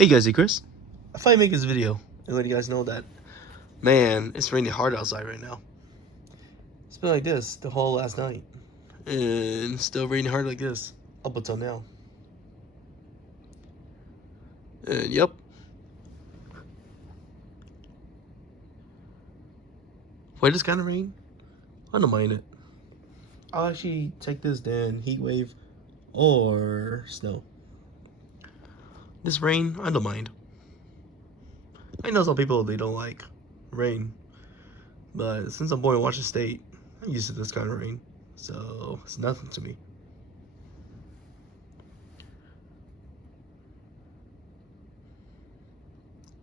Hey guys, hey Chris. I thought I'd make this video and let you guys know that, man, it's raining hard outside right now. It's been like this the whole last night. And it's still raining hard like this up until now. And yep. Wait, this kind of rain? I don't mind it. I'll actually take this than heat wave or snow. This rain, I don't mind. I know some people, they don't like rain, but since I'm born in Washington State, I'm used to this kind of rain, so it's nothing to me.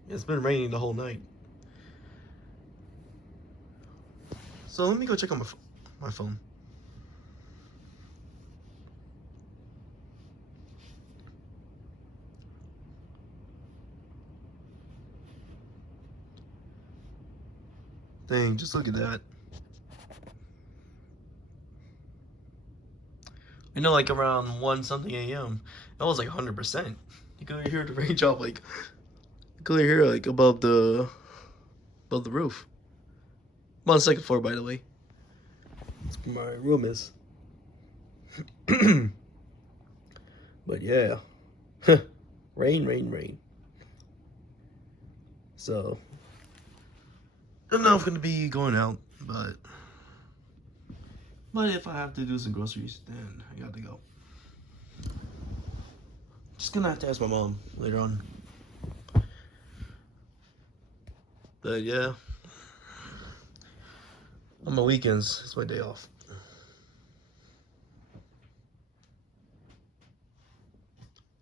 It's been raining the whole night. So let me go check on my phone. Dang, just look at that. You know, like around 1 something a.m., that was like 100%. You could hear the rain drop, like, you could hear like above the roof. I'm on the second floor, by the way. That's where my room is. But yeah, rain, rain, rain. So I don't know if I'm gonna be going out, but if I have to do some groceries, then I got to go. Just gonna have to ask my mom later on. But yeah, on my weekends, it's my day off.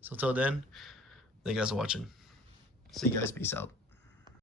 So till then, thank you guys for watching. See you guys, peace out.